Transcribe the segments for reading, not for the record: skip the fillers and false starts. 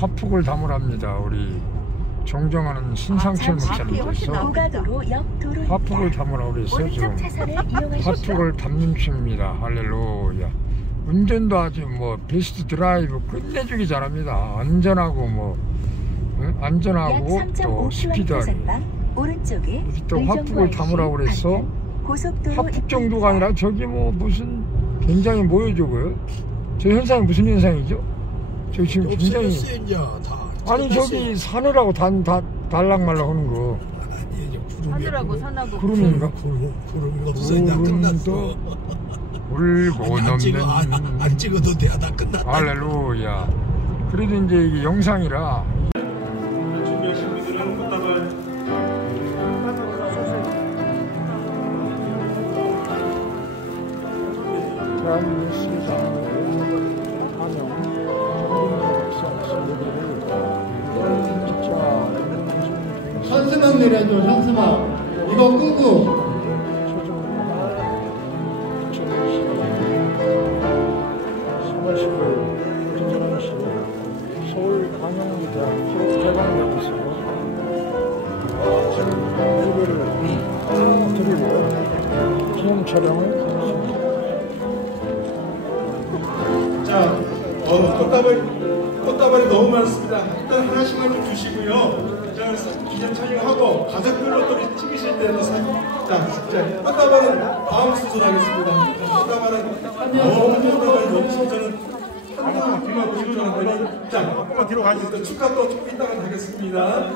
화폭을 담으랍니다. 우리 존경하는 신상철 목사님께서 화폭을 담으라고 그래서 지금 화폭을 담는 중입니다. 할렐루야. 운전도 아주 뭐 베스트 드라이브 끝내주기 잘합니다. 안전하고 안전하고 또 스피드하게. 또 화폭을 담으라고 그래서 화폭 정도가 아니라 저기 무슨 굉장히 모여주고요. 저 현상이 무슨 현상이죠? 저 지금 굉장히 아니 저기 산으라고 달락말락 하는 거. 산으라고 산하고 구름인가? 구름이 없어. 나 끝났어. 울고 넘는 안 찍어도 돼. 다 끝났다. 할렐루야. 그래도 이제 이게 영상이라. 준비하신 분들은 꽃다발 현수막 내려줘. 현수막 이거 끄고 서울광역대학교 대관령에서 일부를 드리고 기념 촬영을 했습니다. 자, 꽃다발이 너무 많습니다. 일단 하나씩만 좀 주시고요. 자, 기념 촬영하고 가족별로 또 찍으실 때는 자, 꽃다발은 다음 순서로 하겠습니다. 꽃다발은 너무 저는 한번 뒤로 보실 줄 알았는데 자, 한번 뒤로 가시죠. 축하 또 조금 이따가 하겠습니다.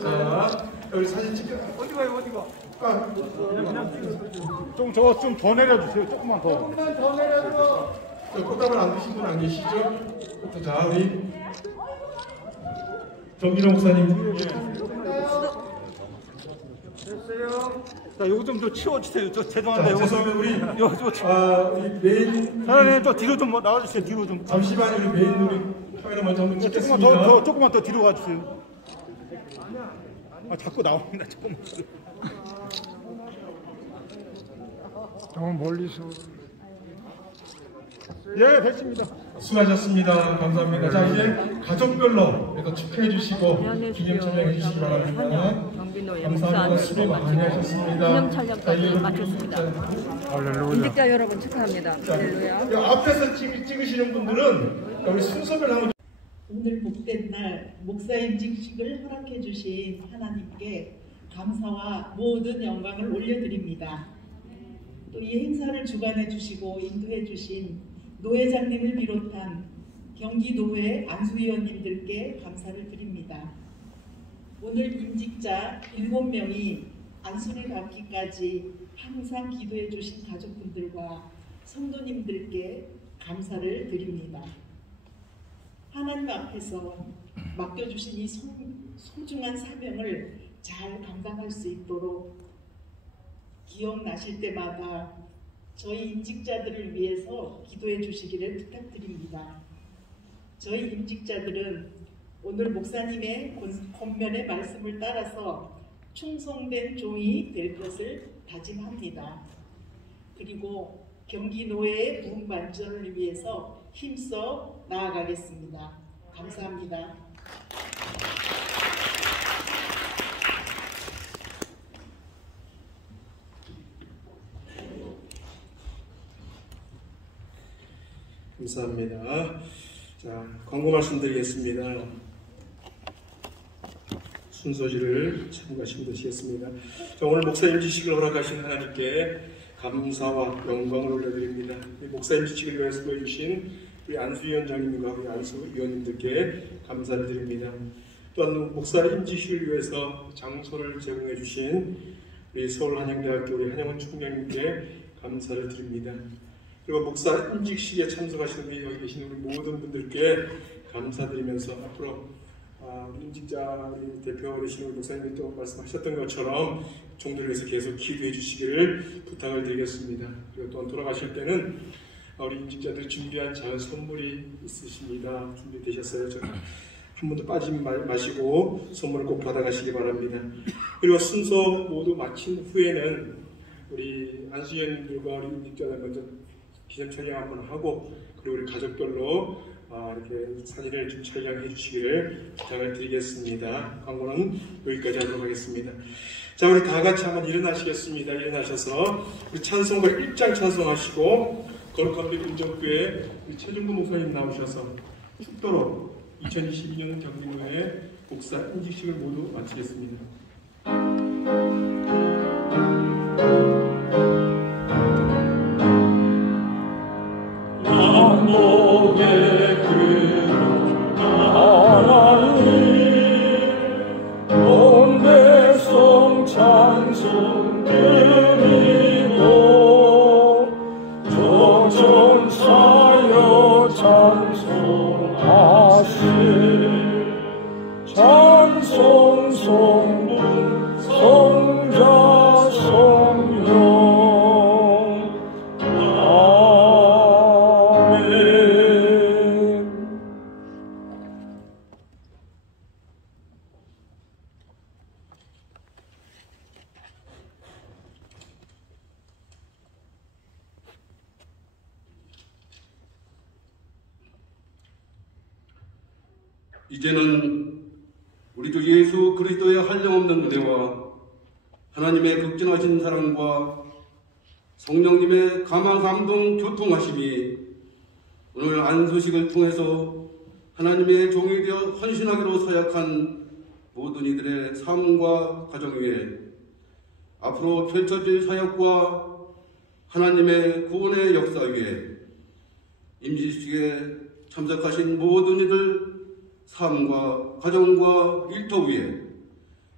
자, 여기 사진 찍혀. 어디 가요? 좀 더 내려주세요. 조금만 더. 꽃다발 안 드신 분 안 계시죠? 자, 우리 정기령 목사님. 자, 요거 좀 치워주세요. 죄송한데. 죄송합니다. 우리 우리 메인 사장님 저 뒤로 좀 나와주세요. 뒤로 좀. 잠시만 우리 메인 우리 카메라 먼저 한번 찍겠습니다. 조금만 더 뒤로 가주세요. 자꾸 나옵니다. 조금만. 너무 멀리서. 예, 됐습니다. 수고하셨습니다. 감사합니다. 자, 이제 가족별로 그래서 축하해 주시고 기념 촬영해 주시기 바랍니다. 감사합니다. 수고 많이 하셨습니다. 기념 촬영까지 마쳤습니다. 할렐루야. 인직자 여러분 축하합니다. 할렐루야. 앞에서 찍으시는 분들은 우리 순서별 한번. 오늘 복된 날 목사임직식을 허락해 주신 하나님께 감사와 모든 영광을 올려드립니다. 또 이 행사를 주관해 주시고 인도해 주신 노회장님을 비롯한 경기도회 안수위원님들께 감사를 드립니다. 오늘 임직자 7명이 안순에 닿기까지 항상 기도해 주신 가족분들과 성도님들께 감사를 드립니다. 하나님 앞에서 맡겨주신 이 소중한 사명을 잘 감당할 수 있도록 기억나실 때마다 저희 임직자들을 위해서 기도해 주시기를 부탁드립니다. 저희 임직자들은 오늘 목사님의 권면의 말씀을 따라서 충성된 종이 될 것을 다짐합니다. 그리고 경기노회의 부흥반전을 위해서 힘써 나아가겠습니다. 감사합니다. 감사합니다. 자, 광고 말씀드리겠습니다. 순서지를 참고하시면 되시겠습니다. 자, 오늘 목사님 지식을 허락하신 하나님께 감사와 영광을 올려드립니다. 목사님 지식을 위해서 보여주신 우리 안수위원장님과 우리 안수위원님들께 감사를 드립니다. 또한 목사님 지식을 위해서 장소를 제공해 주신 우리 서울한양대학교 우리 한영훈 총장님께 감사를 드립니다. 그리고 목사 임직식에 참석하시는 우리 여기 계신 우리 모든 분들께 감사드리면서 앞으로 임직자 우리 대표 되시는 목사님이 또 말씀하셨던 것처럼 종들을 위해서 계속 기도해 주시기를 부탁을 드리겠습니다. 그리고 또 돌아가실 때는 우리 임직자들이 준비한 작은 선물이 있으십니다. 준비되셨어요? 한 번도 빠지지 마시고 선물을 꼭 받아가시기 바랍니다. 그리고 순서 모두 마친 후에는 우리 안수위원님들과 우리 임직자들 먼저 기념 촬영 한번 하고 그리고 우리 가족별로 이렇게 사진을 좀 촬영해 주시기를 부탁을 드리겠습니다. 광고는 여기까지 하도록 하겠습니다. 자, 우리 다 같이 한번 일어나시겠습니다. 일어나셔서 우리 찬송가 1장 찬송하시고 거룩한 금정교회 우리 최중구 목사님 나오셔서 축도로 2022년 경림교회 목사 임직식을 모두 마치겠습니다. 이제는 우리 주 예수 그리스도의 한량없는 은혜와 하나님의 극진하신 사랑과 성령님의 감화 감동 교통하심이 오늘 안수식을 통해서 하나님의 종이 되어 헌신하기로 서약한 모든 이들의 삶과 가정 위에 앞으로 펼쳐질 사역과 하나님의 구원의 역사 위에 임시식에 참석하신 모든 이들 삶과 가정과 일터 위에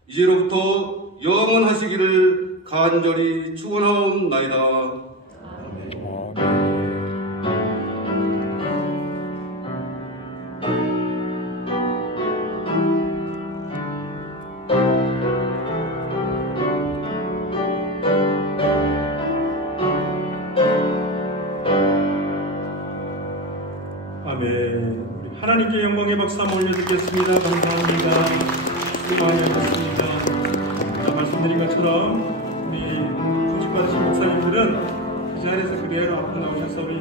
이제로부터 영원하시기를 간절히 축원하옵나이다. 아멘. 우리 하나님께 영광의 박수 한번 올려드리겠습니다. 감사합니다. 수고 많이 하셨습니다. 자, 말씀드린 것처럼 우리 부축받으신 목사님들은 그 자리에서 그대로 앞으로 나오셔서 우리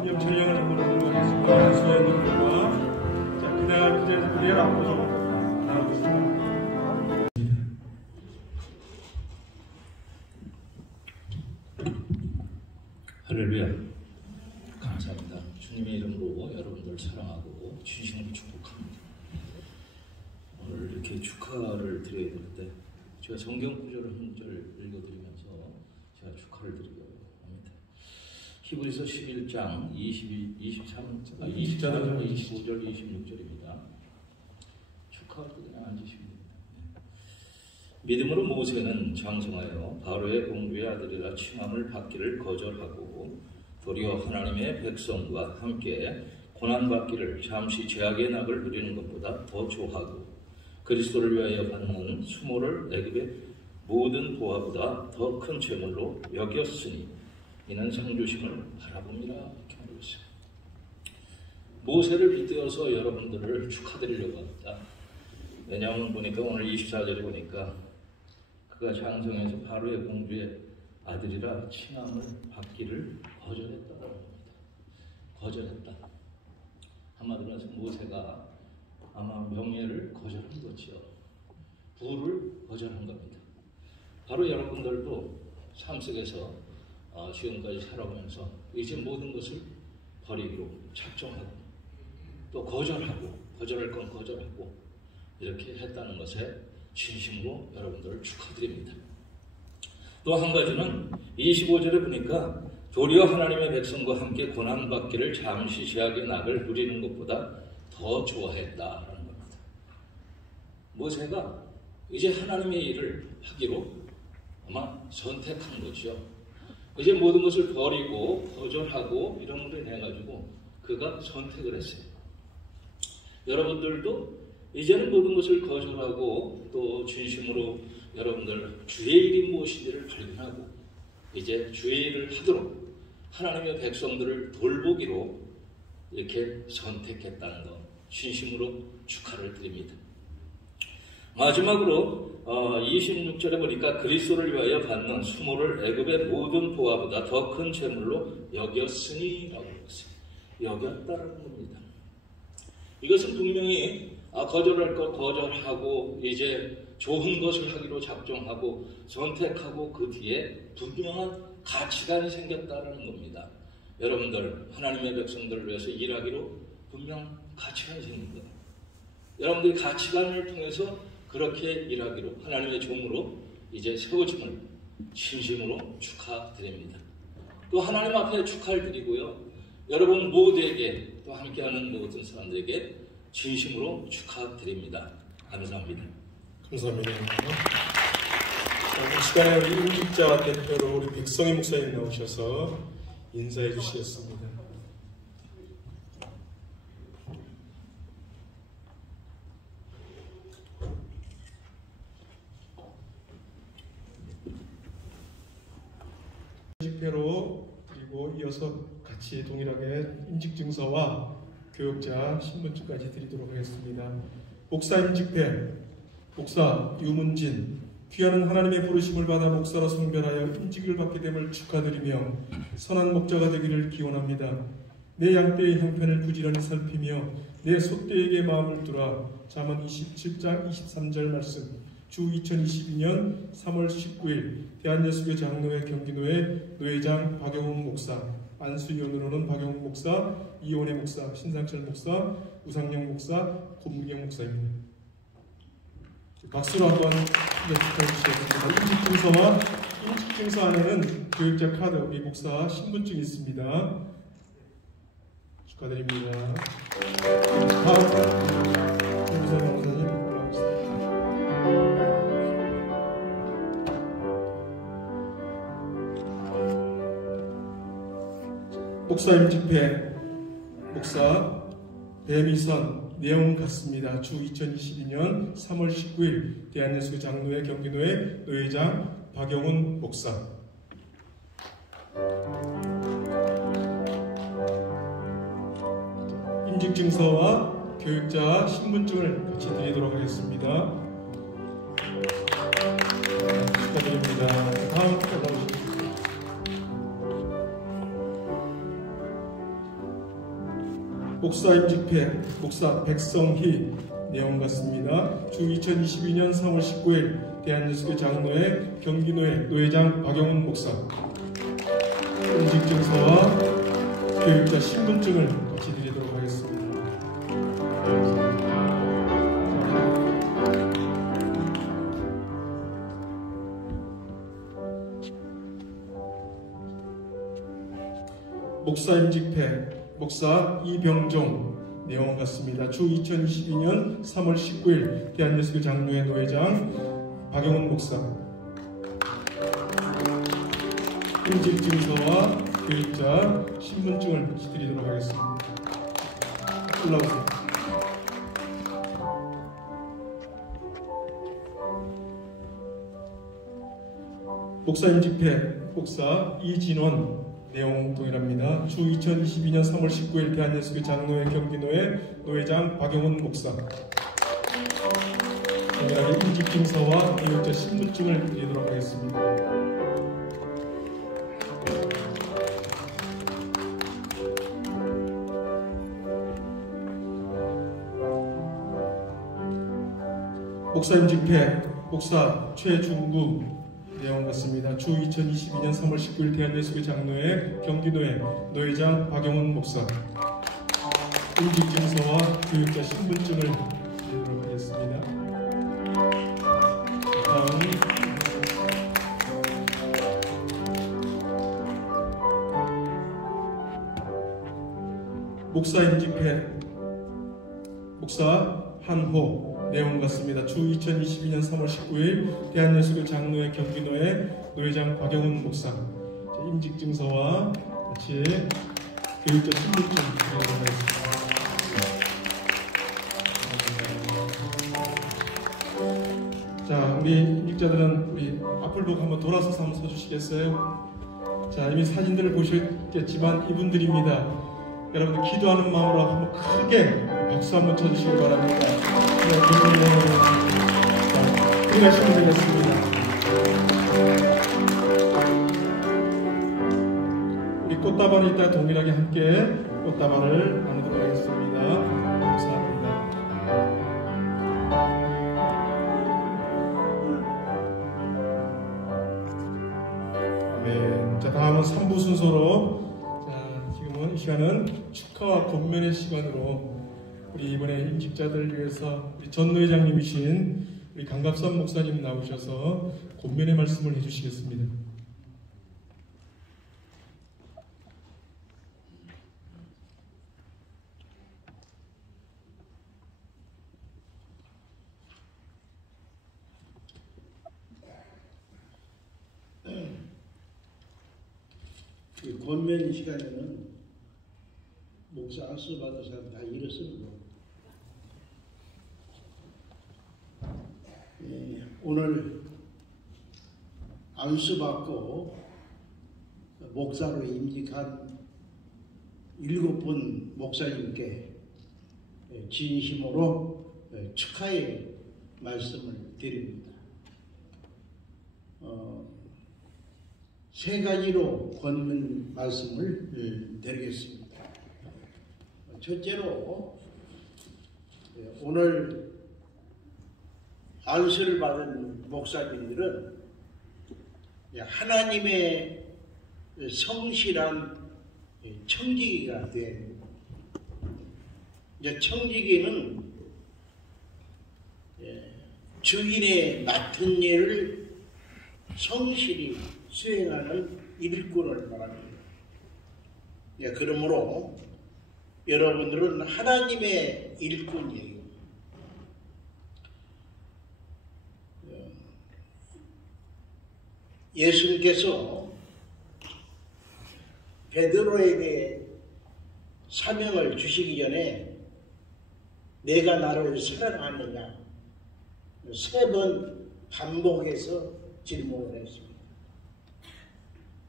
기념 촬영을 한번 하도록 하겠습니다. 한수연님과 자, 그 자리에서 그대로 앞으로 나오겠습니다. 할렐루야. 감사합니다. 주님의 이름으로 여러분들 사랑하고 진심으로 축복합니다. 오늘 이렇게 축하를 드려야 되는데 제가 성경 구절을 한 절 읽어드리면서 제가 축하를 드리려고 합니다. 히브리서 11장 24절, 25절, 26절입니다. 축하할 때 그냥 앉으시면 됩니다. 믿음으로 모세는 장성하여 바로의 공주의 아들이라 칭함을 받기를 거절하고 도리어 하나님의 백성과 함께 고난받기를 잠시 죄악의 낙을 누리는 것보다 더 좋아하고 그리스도를 위하여 받는 수모를 애굽의 모든 보화보다 더 큰 재물로 여겼으니 이는 상주심을 바라봅니다. 이렇게 말하고 있어요. 모세를 빗대어서 여러분들을 축하드리려고 합니다. 왜냐하면 보니까 오늘 24절에 보니까 그가 장성해서 바로의 공주의 아들이라 칭함을 받기를 거절했다라는 겁니다. 거절했다. 한마디로 해서 모세가 아마 명예를 거절한 거지요. 부를 거절한 겁니다. 바로 여러분들도 삶 속에서 지금까지 살아오면서 이제 모든 것을 버리기로 작정하고 또 거절하고 거절할 건 거절하고 이렇게 했다는 것에 진심으로 여러분들을 축하드립니다. 또 한 가지는 25절에 보니까 도리어 하나님의 백성과 함께 고난받기를 잠시 죄악의 낙을 누리는 것보다 더 좋아했다라는 겁니다. 모세가 이제 하나님의 일을 하기로 아마 선택한 거죠. 이제 모든 것을 버리고 거절하고 이런 것을 해가지고 그가 선택을 했어요. 여러분들도 이제는 모든 것을 거절하고 또 진심으로 여러분들 주의 일이 무엇인지를 발견하고 이제 주의 일을 하도록 하나님의 백성들을 돌보기로 이렇게 선택했다는 것 진심으로 축하를 드립니다. 마지막으로 26절에 보니까 그리스도를 위하여 받는 수모를 애굽의 모든 보화보다 더 큰 재물로 여겼으니 라고 했어요. 여겼다라는 겁니다. 이것은 분명히 거절할 것 거절하고 이제 좋은 것을 하기로 작정하고 선택하고 그 뒤에 분명한 가치관이 생겼다는 겁니다. 여러분들 하나님의 백성들을 위해서 일하기로 분명한 가치관이 생긴 거예요. 여러분들이 가치관을 통해서 그렇게 일하기로 하나님의 종으로 이제 세워짐을 진심으로 축하드립니다. 또 하나님 앞에 축하를 드리고요. 여러분 모두에게 또 함께하는 모든 사람들에게 진심으로 축하드립니다. 감사합니다. 감사합니다. 이 시간에 우리 임직자 대표로 우리 백성희 목사님 나오셔서 인사해 주시겠습니다. 집회로 그리고 이어서 같이 동일하게 임직증서와 교육자 신분증까지 드리도록 하겠습니다. 목사 임직회, 목사 유문진, 귀하는 하나님의 부르심을 받아 목사로 성별하여 임직을 받게 됨을 축하드리며 선한 목자가 되기를 기원합니다. 내 양떼의 형편을 부지런히 살피며 내 소떼에게 마음을 두라. 잠언 27장 23절 말씀. 주 2022년 3월 19일 대한예수교 장로회 경기노회 노회장 박영웅 목사, 안수위원으로는 박영웅 목사, 이원혜 목사, 신상철 목사, 우상영 목사, 고문경 목사입니다. 박수로 한번 축하해 주시겠습니다. 임직증서 안에는 교육자 카드, 우리 목사 신분증이 있습니다. 축하드립니다. 다음 김비선 목사님 올라오겠습니다. 목사 임직회, 목사 배미선, 내용 같습니다. 주 2022년 3월 19일 대한예수교 장로회 경기노회 노회장 박영훈 목사. 임직증서와 교육자 신분증을 같이 드리도록 하겠습니다. 축하드립니다. 다음 올라오십시오. 목사 임직회, 목사 백성희, 내용 같습니다. 주 2022년 3월 19일 대한예수교 장로회 경기노회 노회장 박영훈 목사. 임직증서와 교육자 신분증을 같이 드리도록 하겠습니다. 목사 임직회, 목사 이병종, 내용 같습니다. 주 2022년 3월 19일 대한예수교 장로회 노회장 박영훈 목사. 임직증서와 교육자 신분증을 드리도록 하겠습니다. 올라오세요. 목사 임직회, 목사 이진원, 내용 동일합니다. 주 2022년 3월 19일 대한예수교 장로회 경기노회 노회장 박영훈 목사. 동일하게 임직증서와 교육자 신분증을 드리도록 하겠습니다. 목사 임직회, 목사 최중구, 내용 같습니다. 주 2022년 3월 19일 대한예수교 장로회 경기노회 노회장 박영훈 목사. 임직증서와 교육자 신분증을 드리도록 하겠습니다. 다음 목사 임직회, 목사 한호, 내용 같습니다. 주 2022년 3월 19일 대한예수교 장로회 경기노회 노회장 박영훈 목사. 임직증서와 같이 교육자 신분증 드리도록 하겠습니다. 자, 우리 임직자들은 우리 앞을 보고 한번 돌아서서 한번 서주시겠어요? 자, 이미 사진들을 보셨겠지만 이분들입니다. 여러분들 기도하는 마음으로 한번 크게 박수 한번 쳐주시기 바랍니다. 자, 들어가시면 되겠습니다. 우리 꽃다발이 있다 동일하게 함께 꽃다발을 나누도록 하겠습니다. 감사합니다. 3부 순서로 지금은 이 시간은 축하와 권면의 시간으로 우리 이번에 임직자들을 위해서 우리 전노 회장님이신 우리 강갑선 목사님 나오셔서 권면의 말씀을 해주시겠습니다. 이 권면 시간에는 목사 안수 받은 사람 다 일어섭니다. 오늘 안수 받고 목사로 임직한 7분 목사님께 진심으로 축하의 말씀을 드립니다. 세 가지로 권면 말씀을 드리겠습니다. 첫째로 오늘 안수를 받은 목사님들은 하나님의 성실한 청지기가 돼야 됩니다. 청지기는 주인의 맡은 일을 성실히 수행하는 일꾼을 말합니다. 그러므로 여러분들은 하나님의 일꾼이에요. 예수님께서 베드로에게 사명을 주시기 전에 내가 나를 사랑하느냐 3번 반복해서 질문을 했습니다.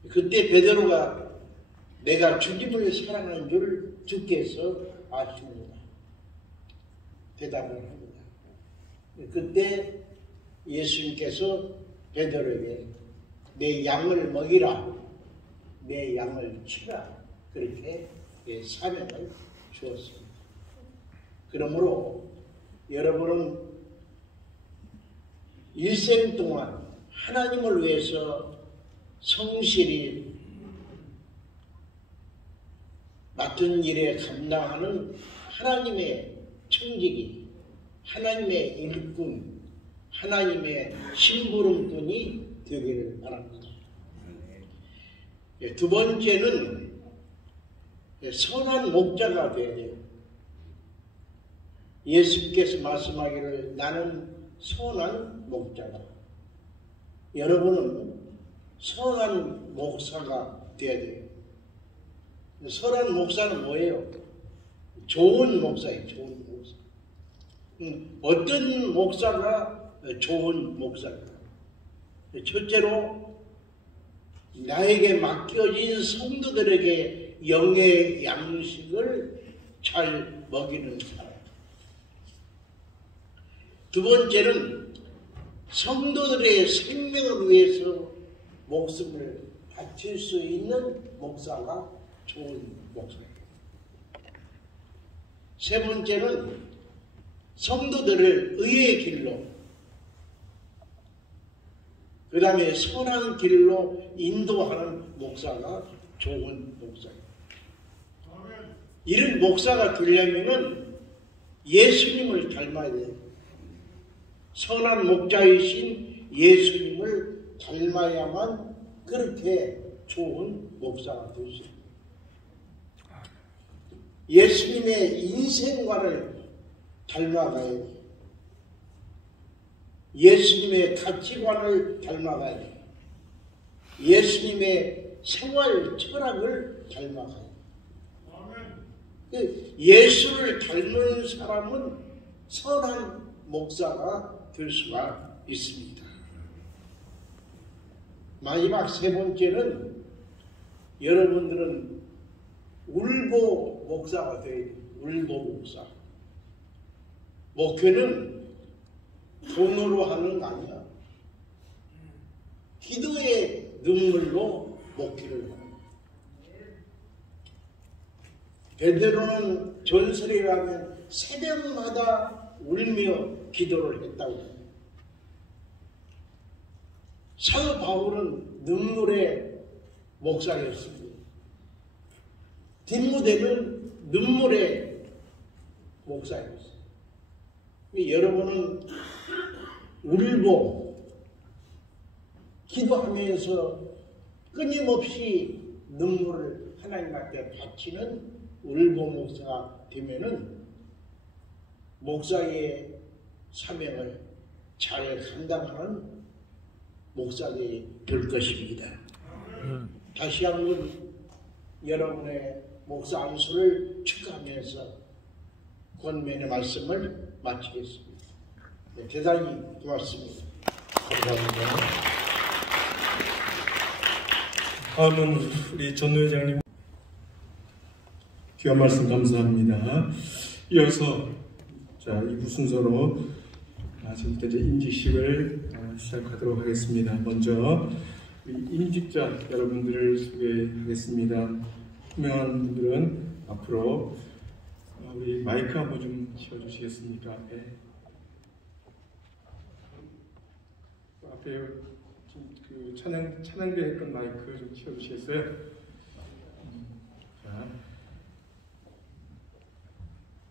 그때 베드로가 내가 주님을 사랑하는 줄 주께서 아십니다. 대답을 합니다. 그때 예수님께서 베드로에게 내 양을 먹이라, 내 양을 치라 그렇게 사명을 주었습니다. 그러므로 여러분은 일생 동안 하나님을 위해서 성실히 맡은 일에 감당하는 하나님의 청지기, 하나님의 일꾼, 하나님의 심부름꾼이 되기를 바랍니다. 두 번째는 선한 목자가 되어야 돼요. 예수께서 말씀하기를 나는 선한 목자다. 여러분은 선한 목사가 되어야 돼요. 선한 목사는 뭐예요? 좋은 목사예요. 좋은 목사. 어떤 목사가 좋은 목사입니다. 첫째로 나에게 맡겨진 성도들에게 영의 양식을 잘 먹이는 사람. 두 번째는 성도들의 생명을 위해서 목숨을 바칠 수 있는 목사가 좋은 목사입니다. 세 번째는 성도들을 의의 길로, 그 다음에 선한 길로 인도하는 목사가 좋은 목사입니다. 이런 목사가 되려면 예수님을 닮아야 돼요. 선한 목자이신 예수님을 닮아야만 그렇게 좋은 목사가 될 수 있습니다. 예수님의 인생관을 닮아가야 돼요. 예수님의 가치관을 닮아가야 돼요. 예수님의 생활 철학을 닮아가야 돼요. 예수를 닮은 사람은 선한 목사가 될 수가 있습니다. 마지막 세 번째는 여러분들은 울보 목사가 되어야 돼요. 울보 목사. 목회는 돈으로 하는 거 아니야. 기도의 눈물로 목회를 합니다. 베드로는 전설이라면 새벽마다 울며 기도를 했다고 합니다. 사도 바울은 눈물에 목사였습니다. 뒷무대는 눈물의 목사였어요. 여러분은 울고 기도하면서 끊임없이 눈물을 하나님 앞에 바치는 울보 목사가 되면은 목사의 사명을 잘 감당하는 목사들이 될 것입니다. 다시 한번 여러분의 목사 안수를 축하하면서 권면의 말씀을 마치겠습니다. 네, 대단히 고맙습니다. 감사합니다. 다음은 우리 전노 회장님 귀한 말씀 감사합니다. 이어서 자 2부 순서로 지금부터 이제 임직식을 시작하도록 하겠습니다. 먼저 우리 임직자 여러분들을 소개하겠습니다. 유명한 분들은 앞으로 우리 마이크 한번 좀 치워주시겠습니까? 앞에 그 찬양대 했던 마이크 좀 치워주시겠어요? 자,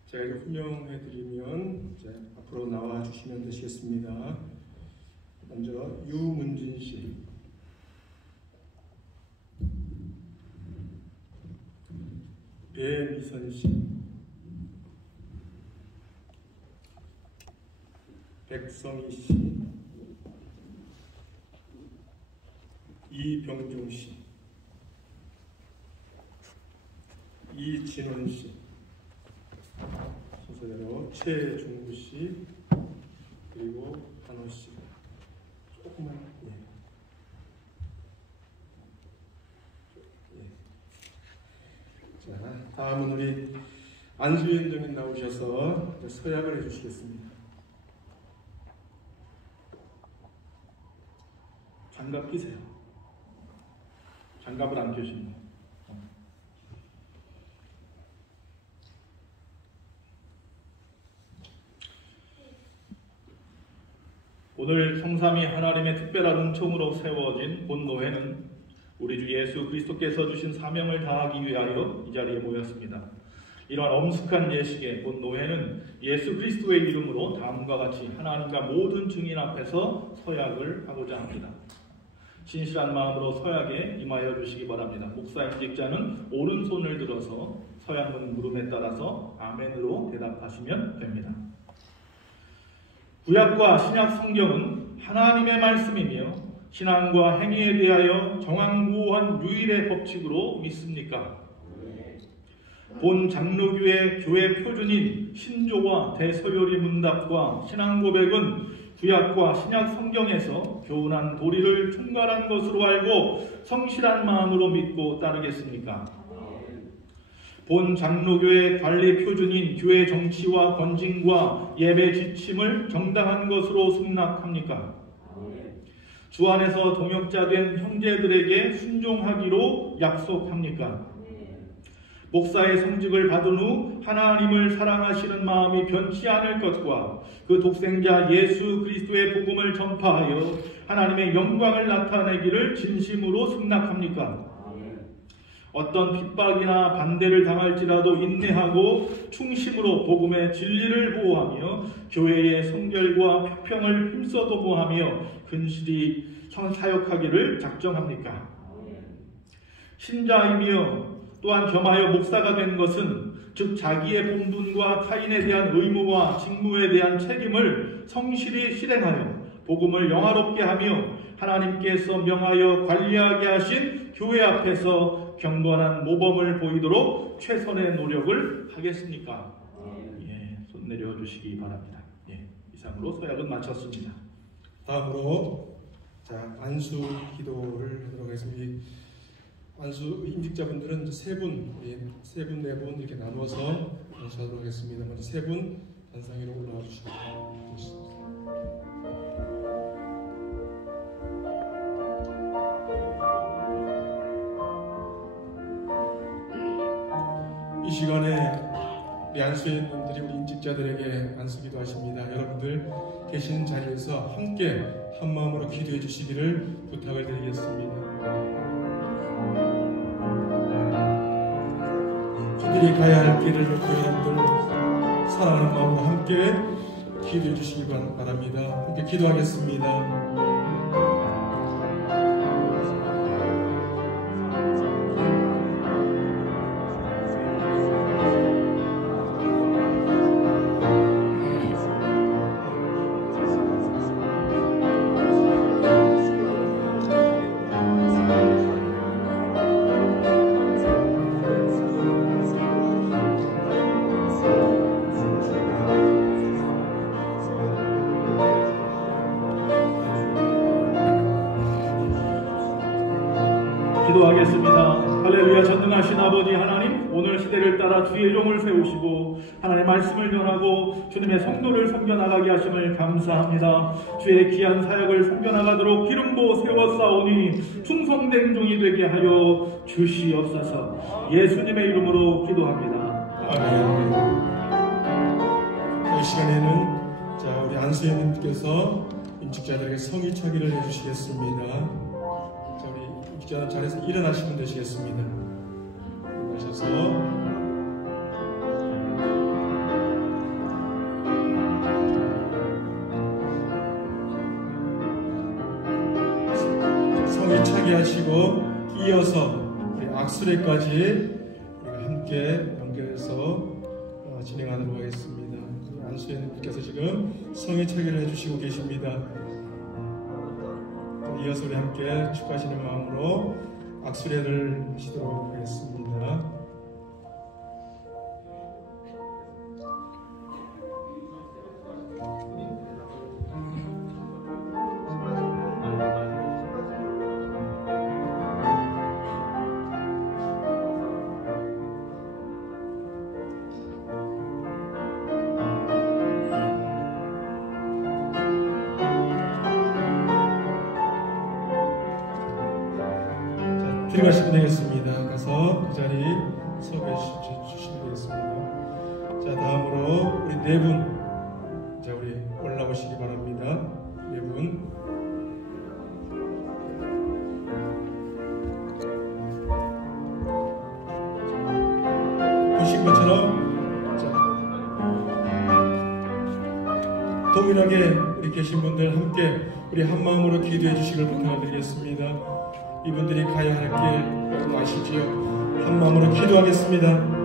제가 이제 훈령해드리면 이제 앞으로 나와 주시면 되시겠습니다. 먼저 유문진 씨, 배미선 씨, 백성희 씨, 이병종 씨, 이진원 씨, 순서대로 최종구 씨, 그리고 한호 씨. 조금만. 자, 다음은 우리 안수위원장님 나오셔서 서약을 해주시겠습니다. 장갑 끼세요. 장갑을 안 껴시면. 오늘 성삼위 하나님의 특별한 은총으로 세워진 본노회는 우리 주 예수 그리스도께서 주신 사명을 다하기 위하여 이 자리에 모였습니다. 이러한 엄숙한 예식에 본노회는 예수 그리스도의 이름으로 다음과 같이 하나님과 모든 증인 앞에서 서약을 하고자 합니다. 진실한 마음으로 서약에 임하여 주시기 바랍니다. 목사임직자는 오른손을 들어서 서약문 물음에 따라서 아멘으로 대답하시면 됩니다. 구약과 신약 성경은 하나님의 말씀이며 신앙과 행위에 대하여 정황고한 유일의 법칙으로 믿습니까? 본 장로교의 교회 표준인 신조와 대서요리 문답과 신앙고백은 구약과 신약 성경에서 교훈한 도리를 충만한 것으로 알고 성실한 마음으로 믿고 따르겠습니까? 본 장로교의 관리 표준인 교회 정치와 권징과 예배 지침을 정당한 것으로 승낙합니까? 주 안에서 동역자 된 형제들에게 순종하기로 약속합니까? 목사의 성직을 받은 후 하나님을 사랑하시는 마음이 변치 않을 것과 그 독생자 예수 그리스도의 복음을 전파하여 하나님의 영광을 나타내기를 진심으로 승낙합니까? 어떤 핍박이나 반대를 당할지라도 인내하고 충심으로 복음의 진리를 보호하며 교회의 성결과 평평을 힘써 도모하며 근실히 사역하기를 작정합니까? 신자이며 또한 겸하여 목사가 된 것은 즉 자기의 본분과 타인에 대한 의무와 직무에 대한 책임을 성실히 실행하여 복음을 영화롭게 하며 하나님께서 명하여 관리하게 하신 교회 앞에서 경건한 모범을 보이도록 최선의 노력을 하겠습니까? 예, 손 내려주시기 바랍니다. 예, 이상으로 서약은 마쳤습니다. 다음으로 자 안수 기도를 하도록 하겠습니다. 안수 임직자분들은 세 분, 네 분 이렇게 나눠서 안수하도록 하겠습니다. 먼저 세 분 단상 위로 올라와 주시기 바랍니다. 이 시간에 우리 안수인분들이 우리 임직자들에게 안수기도 하십니다. 여러분들 계신 자리에서 함께 한 마음으로 기도해 주시기를 부탁을 드리겠습니다. 그들이 가야 할 길을 교회들 사랑하는 마음으로 함께 기도해 주시기 바랍니다. 함께 기도하겠습니다. 기도하겠습니다. 할렐루야. 전능하신 아버지 하나님, 오늘 시대를 따라 주의 종을 세우시고 하나님의 말씀을 전하고 주님의 성도를 섬겨나가게 하심을 감사합니다. 주의 귀한 사역을 섬겨나가도록 기름 부어 세웠사오니 충성된 종이 되게 하여 주시옵소서. 예수님의 이름으로 기도합니다. 아멘. 이 시간에는 우리 안수현님께서 임직자들에게 성의 차기를 해주시겠습니다. 자리에서 일어나시면 되시겠습니다. 일어나셔서 성의 차게 하시고 이어서 우리 악수례까지 우리가 함께 연결해서 진행하도록 하겠습니다. 안수현님께서 지금 성의 차기를 해주시고 계십니다. 이어서 우리 함께 축하하시는 마음으로 악수례를 하시도록 하겠습니다. 들어가시면 되겠습니다. 가서 그 자리 서게 주시면 되겠습니다. 자, 다음으로 우리 네 분, 자, 우리 올라오시기 바랍니다. 네 분. 보신 것처럼, 자, 동일하게 우리 계신 분들 함께 우리 한 마음으로 기도해 주시길 부탁을 드리겠습니다. 이분들이 가야 할 길 여러분 아시지요? 한 마음으로 기도하겠습니다.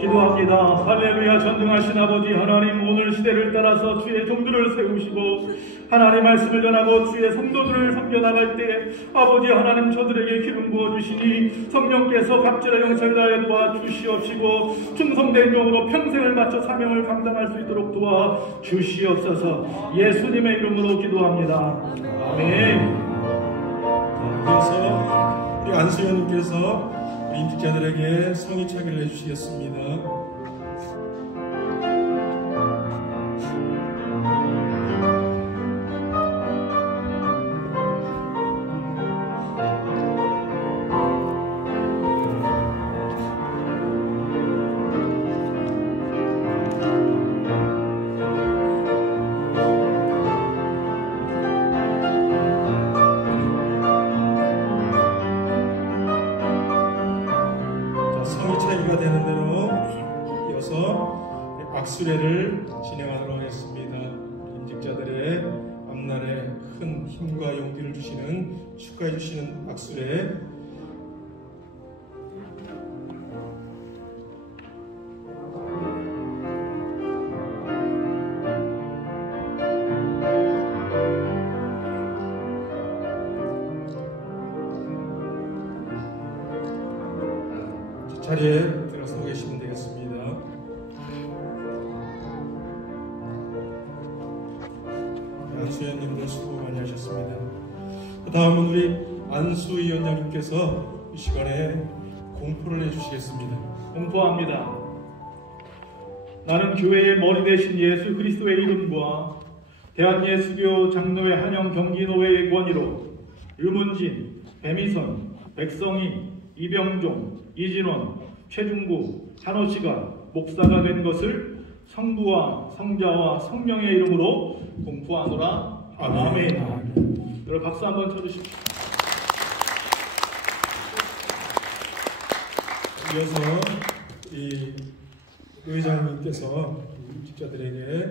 기도합니다. 할렐루야. 전능하신 아버지 하나님, 오늘 시대를 따라서 주의 종들을 세우시고 하나님 말씀을 전하고 주의 성도들을 섬겨나갈 때 아버지 하나님 저들에게 기름 부어주시니 성령께서 각절의 영생을 다해 도와주시옵시고 충성된 종으로 평생을 바쳐 사명을 감당할 수 있도록 도와주시옵소서. 예수님의 이름으로 기도합니다. 아멘. 그래서 우리 안수현님께서 임직자들에게 성의 차기를 해주시겠습니다. 되는 대로 이어서 악수례를 진행하도록 하겠습니다. 임직자들의 앞날에 큰 힘과 용기를 주시는 축하해 주시는 악수례. 자리에 들어서 계시면 되겠습니다. 안수현님들 수고 많이 하셨습니다. 다음은 우리 안수 위원장님께서 이 시간에 공포를 해주시겠습니다. 공포합니다. 나는 교회의 머리 대신 예수 그리스도의 이름과 대한예수교 장로회 한영 경기노회의 권위로 류문진, 배미선, 백성희, 이병종, 이진원, 최중구, 한호씨가 목사가 된 것을 성부와 성자와 성령의 이름으로 공포하노라. 아멘. 여러분 박수 한번 쳐주십시오. 이어서 이 의장님께서 임직자들에게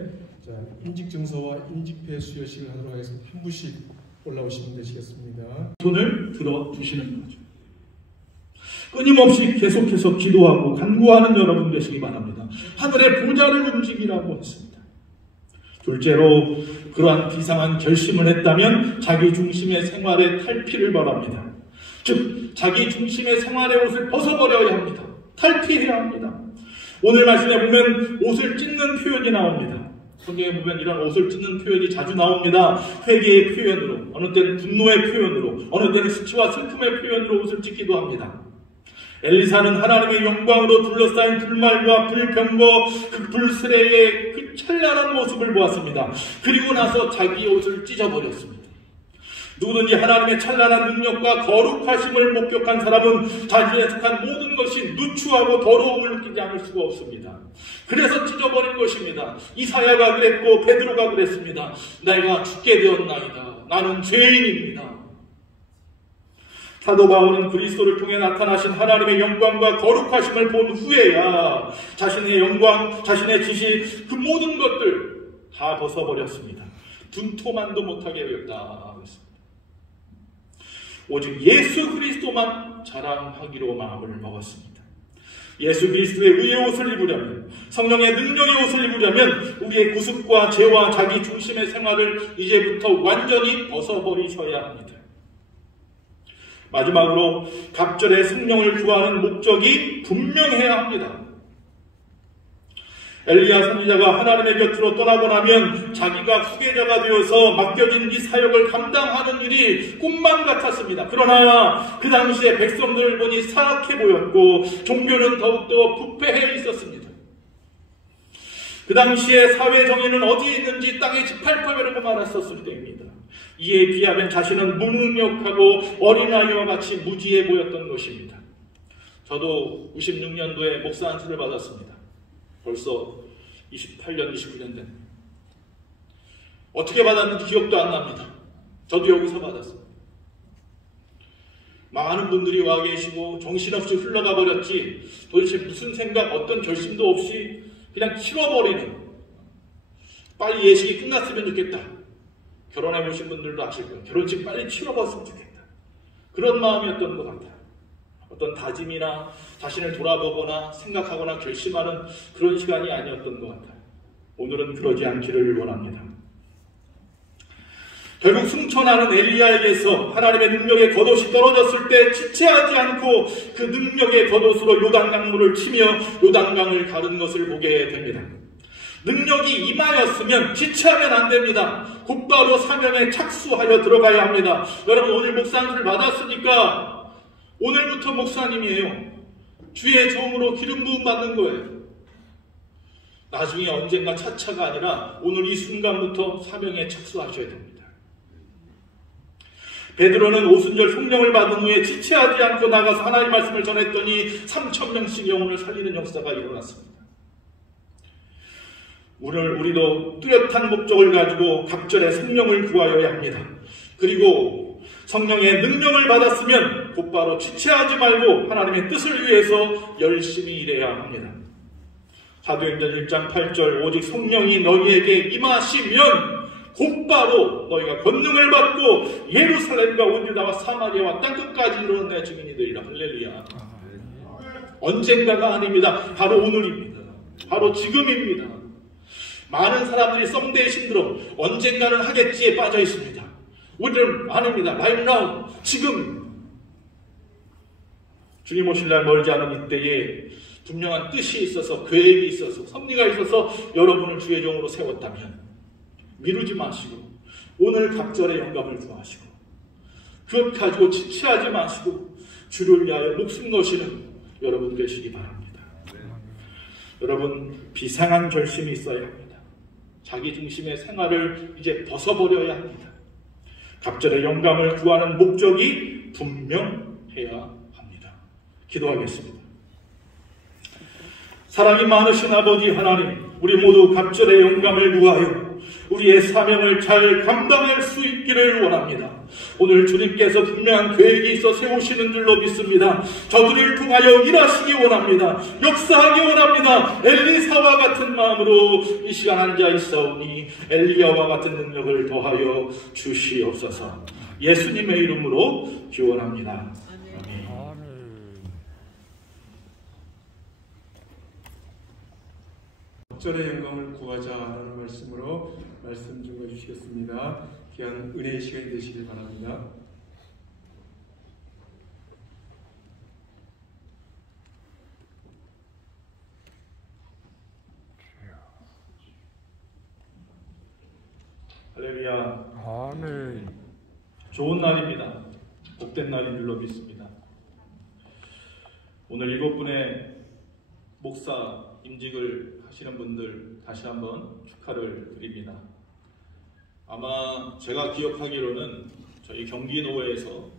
임직증서와 임직패 수여식을 하도록 하겠습니다. 한 분씩 올라오시면 되시겠습니다. 손을 들어주시는 거죠. 끊임없이 계속해서 기도하고 간구하는 여러분 되시기 바랍니다. 하늘의 보좌를 움직이라고 했습니다. 둘째로 그러한 비상한 결심을 했다면 자기 중심의 생활에 탈피를 바랍니다. 즉 자기 중심의 생활의 옷을 벗어버려야 합니다. 탈피해야 합니다. 오늘 말씀에 보면 옷을 찢는 표현이 나옵니다. 성경에 보면 이런 옷을 찢는 표현이 자주 나옵니다. 회개의 표현으로, 어느 때는 분노의 표현으로, 어느 때는 수치와 슬픔의 표현으로 옷을 찢기도 합니다. 엘리사는 하나님의 영광으로 둘러싸인 불말과 불병거 그 불스레의 그 찬란한 모습을 보았습니다. 그리고 나서 자기 옷을 찢어버렸습니다. 누구든지 하나님의 찬란한 능력과 거룩하심을 목격한 사람은 자신에 속한 모든 것이 누추하고 더러움을 느끼지 않을 수가 없습니다. 그래서 찢어버린 것입니다. 이사야가 그랬고 베드로가 그랬습니다. 내가 죽게 되었나이다. 나는 죄인입니다. 사도 바울은 그리스도를 통해 나타나신 하나님의 영광과 거룩하심을 본 후에야 자신의 영광, 자신의 지식, 그 모든 것들 다 벗어버렸습니다. 분토만도 못하게 되었다. 오직 예수 그리스도만 자랑하기로 마음을 먹었습니다. 예수 그리스도의 의의 옷을 입으려면, 성령의 능력의 옷을 입으려면 우리의 구습과 죄와 자기 중심의 생활을 이제부터 완전히 벗어버리셔야 합니다. 마지막으로 갑절의 성령을 구하는 목적이 분명해야 합니다. 엘리야 선지자가 하나님의 곁으로 떠나고 나면 자기가 후계자가 되어서 맡겨진 이 사역을 감당하는 일이 꿈만 같았습니다. 그러나 그 당시에 백성들을 보니 사악해 보였고 종교는 더욱더 부패해 있었습니다. 그 당시에 사회 정의는 어디에 있는지 땅에 짓밟혀버리고 말았었을 때입니다. 이에 비하면 자신은 무능력하고 어린아이와 같이 무지해 보였던 것입니다. 저도 96년도에 목사 안수를 받았습니다. 벌써 28년, 29년 됐네요. 어떻게 받았는지 기억도 안 납니다. 저도 여기서 받았습니다. 많은 분들이 와 계시고 정신없이 흘러가 버렸지 도대체 무슨 생각, 어떤 결심도 없이 그냥 치러버리는, 빨리 예식이 끝났으면 좋겠다. 결혼해 보신 분들도 아실 거예요. 결혼식 빨리 치러봤으면 좋겠다. 그런 마음이었던 것 같아요. 어떤 다짐이나 자신을 돌아보거나 생각하거나 결심하는 그런 시간이 아니었던 것 같아요. 오늘은 그러지 않기를 원합니다. 결국 승천하는 엘리야에게서 하나님의 능력의 겉옷이 떨어졌을 때 지체하지 않고 그 능력의 겉옷으로 요단강물을 치며 요단강을 가른 것을 보게 됩니다. 능력이 임하였으면 지체하면 안 됩니다. 곧바로 사명에 착수하여 들어가야 합니다. 여러분 오늘 목사님을 받았으니까 오늘부터 목사님이에요. 주의 종으로 기름 부음 받는 거예요. 나중에 언젠가 차차가 아니라 오늘 이 순간부터 사명에 착수하셔야 됩니다. 베드로는 오순절 성령을 받은 후에 지체하지 않고 나가서 하나님 말씀을 전했더니 3,000명씩 영혼을 살리는 역사가 일어났습니다. 오늘 우리도 뚜렷한 목적을 가지고 갑절의 성령을 구하여야 합니다. 그리고 성령의 능력을 받았으면 곧바로 지체하지 말고 하나님의 뜻을 위해서 열심히 일해야 합니다. 사도행전 1장 8절 오직 성령이 너희에게 임하시면 곧바로 너희가 권능을 받고 예루살렘과 온 유다와 사마리아와 땅끝까지 이르는 내 증인이 되리라. 할렐루야. 언젠가가 아닙니다. 바로 오늘입니다. 바로 지금입니다. 많은 사람들이 썸데이 신드롬, 언젠가는 하겠지에 빠져 있습니다. 우리는 아닙니다. right now, 지금. 주님 오실 날 멀지 않은 이때에 분명한 뜻이 있어서, 계획이 있어서, 섭리가 있어서 여러분을 주의 종으로 세웠다면 미루지 마시고 오늘 갑절의 영감을 구하시고 그것 가지고 지체하지 마시고 주를 위하여 목숨 거시는 여러분 되시기 바랍니다. 여러분, 비상한 결심이 있어야 합니다. 자기 중심의 생활을 이제 벗어버려야 합니다. 갑절의 영감을 구하는 목적이 분명해야 합니다. 기도하겠습니다. 사랑이 많으신 아버지 하나님, 우리 모두 갑절의 영감을 구하여 우리의 사명을 잘 감당할 수 있기를 원합니다. 오늘 주님께서 분명한 계획이 있어 세우시는 줄로 믿습니다. 저들을 통하여 일하시기 원합니다. 역사하기 원합니다. 엘리사와 같은 마음으로 이 시간 앉아 있사오니 엘리야와 같은 능력을 더하여 주시옵소서. 예수님의 이름으로 기원합니다. 아멘. 적절의 영광을 구하자라는 말씀으로 말씀 좀 해주시겠습니다. 귀한 은혜의 시간이 되시길 바랍니다. 할렐루야. 아멘. 좋은 날입니다. 복된 날인 줄로 믿습니다. 오늘 7분의 목사 임직을 하시는 분들 다시 한번 축하를 드립니다. 아마 제가 기억하기로는 저희 경기노회에서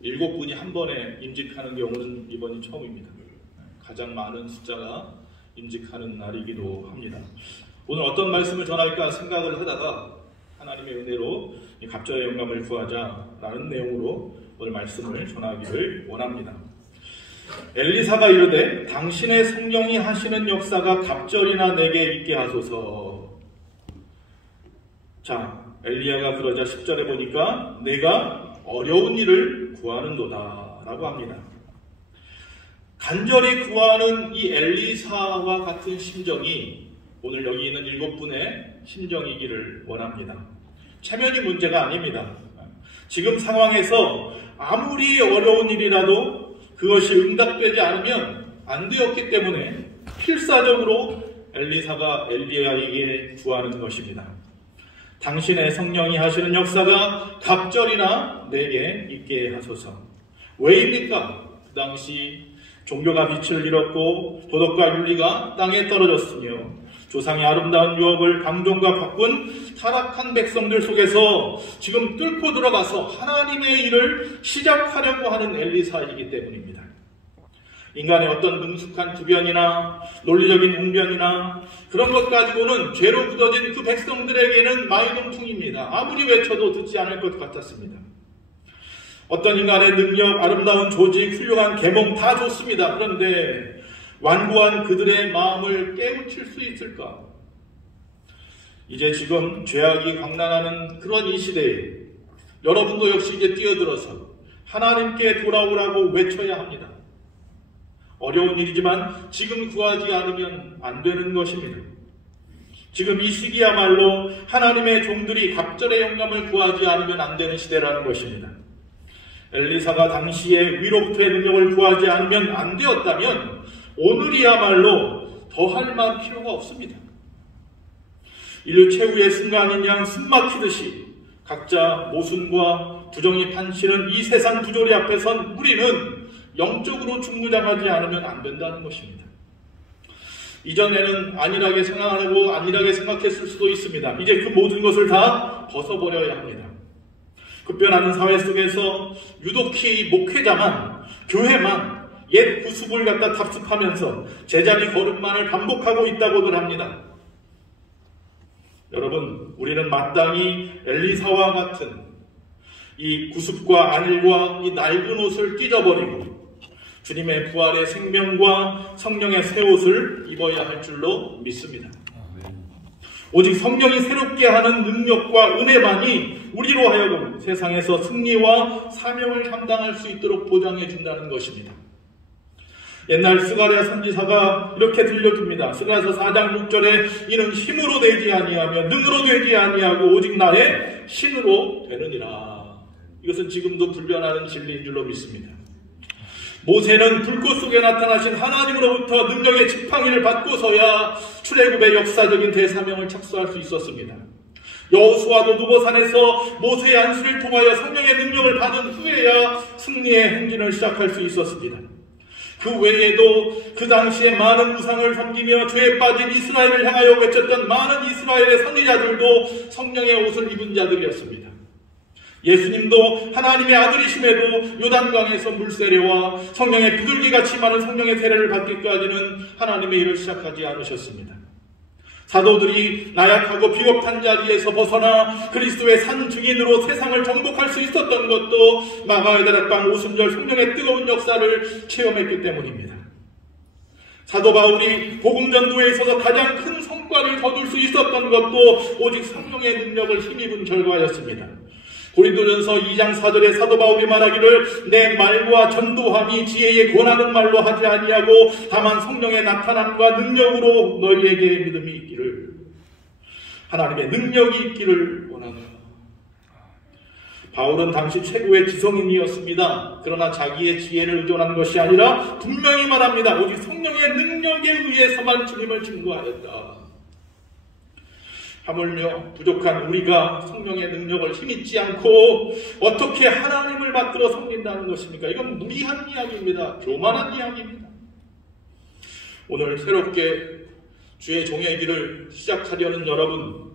7분이 한 번에 임직하는 경우는 이번이 처음입니다. 가장 많은 숫자가 임직하는 날이기도 합니다. 오늘 어떤 말씀을 전할까 생각을 하다가 하나님의 은혜로 갑절의 영감을 구하자라는 내용으로 오늘 말씀을 전하기를 원합니다. 엘리사가 이르되 당신의 성령이 하시는 역사가 갑절이나 내게 있게 하소서. 자, 엘리야가 그러자 10절에 보니까 내가 어려운 일을 구하는도다 라고 합니다. 간절히 구하는 이 엘리사와 같은 심정이 오늘 여기 있는 7분의 심정이기를 원합니다. 체면이 문제가 아닙니다. 지금 상황에서 아무리 어려운 일이라도 그것이 응답되지 않으면 안 되었기 때문에 필사적으로 엘리사가 엘리야에게 구하는 것입니다. 당신의 성령이 하시는 역사가 갑절이나 내게 있게 하소서. 왜입니까? 그 당시 종교가 빛을 잃었고 도덕과 윤리가 땅에 떨어졌으며 조상의 아름다운 유업을 강종과 바꾼 타락한 백성들 속에서 지금 뚫고 들어가서 하나님의 일을 시작하려고 하는 엘리사이기 때문입니다. 인간의 어떤 능숙한 구변이나 논리적인 웅변이나 그런 것 가지고는 죄로 굳어진 그 백성들에게는 마이동풍입니다. 아무리 외쳐도 듣지 않을 것 같았습니다. 어떤 인간의 능력, 아름다운 조직, 훌륭한 계몽 다 좋습니다. 그런데 완고한 그들의 마음을 깨우칠 수 있을까? 이제 지금 죄악이 광란하는 그런 이 시대에 여러분도 역시 이제 뛰어들어서 하나님께 돌아오라고 외쳐야 합니다. 어려운 일이지만 지금 구하지 않으면 안 되는 것입니다. 지금 이 시기야말로 하나님의 종들이 갑절의 영감을 구하지 않으면 안 되는 시대라는 것입니다. 엘리사가 당시에 위로부터의 능력을 구하지 않으면 안 되었다면 오늘이야말로 더할 만 필요가 없습니다. 인류 최후의 순간인 양 숨막히듯이 각자 모순과 부정이 판치는 이 세상 부조리 앞에선 우리는 영적으로 중무장하지 않으면 안 된다는 것입니다. 이전에는 안일하게 생각하고 안일하게 생각했을 수도 있습니다. 이제 그 모든 것을 다 벗어버려야 합니다. 급변하는 사회 속에서 유독히 목회자만, 교회만 옛 구습을 갖다 답습하면서 제자리 걸음만을 반복하고 있다고들 합니다. 여러분, 우리는 마땅히 엘리사와 같은 이 구습과 안일과 이 낡은 옷을 찢어버리고 주님의 부활의 생명과 성령의 새 옷을 입어야 할 줄로 믿습니다. 오직 성령이 새롭게 하는 능력과 은혜만이 우리로 하여금 세상에서 승리와 사명을 감당할 수 있도록 보장해 준다는 것입니다. 옛날 스가랴 선지사가 이렇게 들려줍니다. 스가랴서 4장 6절에 이는 힘으로 되지 아니하며 능으로 되지 아니하고 오직 나의 신으로 되느니라. 이것은 지금도 불변하는 진리인 줄로 믿습니다. 모세는 불꽃 속에 나타나신 하나님으로부터 능력의 지팡이를 받고서야 출애굽의 역사적인 대사명을 착수할 수 있었습니다. 여호수아도 누보산에서 모세의 안수를 통하여 성령의 능력을 받은 후에야 승리의 행진을 시작할 수 있었습니다. 그 외에도 그 당시에 많은 우상을 섬기며 죄에 빠진 이스라엘을 향하여 외쳤던 많은 이스라엘의 선지자들도 성령의 옷을 입은 자들이었습니다. 예수님도 하나님의 아들이심에도 요단강에서 물세례와 성령의 비둘기같이 많은 성령의 세례를 받기까지는 하나님의 일을 시작하지 않으셨습니다. 사도들이 나약하고 비겁한 자리에서 벗어나 그리스도의 산 증인으로 세상을 정복할 수 있었던 것도 마가의 다락방 오순절 성령의 뜨거운 역사를 체험했기 때문입니다. 사도 바울이 복음 전도에 있어서 가장 큰 성과를 거둘 수 있었던 것도 오직 성령의 능력을 힘입은 결과였습니다. 고린도전서 2장 4절에 사도 바울이 말하기를 내 말과 전도함이 지혜의 권하는 말로 하지 아니하고 다만 성령의 나타남과 능력으로 너희에게 믿음이 있기를, 하나님의 능력이 있기를 원하노라. 바울은 당시 최고의 지성인이었습니다. 그러나 자기의 지혜를 의존한 것이 아니라 분명히 말합니다. 오직 성령의 능력에 의해서만 주님을 증거하였다. 하물며 부족한 우리가 성령의 능력을 힘입지 않고 어떻게 하나님을 받들어 섬긴다는 것입니까? 이건 무리한 이야기입니다. 교만한 이야기입니다. 오늘 새롭게 주의 종의 길을 시작하려는 여러분,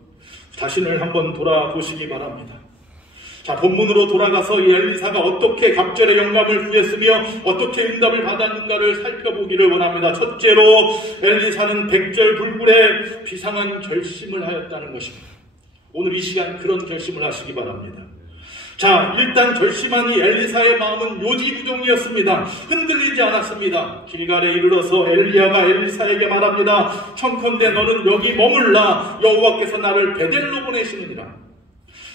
자신을 한번 돌아보시기 바랍니다. 자, 본문으로 돌아가서 이 엘리사가 어떻게 갑절의 영감을 구했으며 어떻게 응답을 받았는가를 살펴보기를 원합니다. 첫째로 엘리사는 백절불굴에 비상한 결심을 하였다는 것입니다. 오늘 이 시간 그런 결심을 하시기 바랍니다. 자, 일단 결심한 이 엘리사의 마음은 요지부동이었습니다. 흔들리지 않았습니다. 길갈에 이르러서 엘리야가 엘리사에게 말합니다. 청컨대 너는 여기 머물라. 여호와께서 나를 베델로 보내시느니라.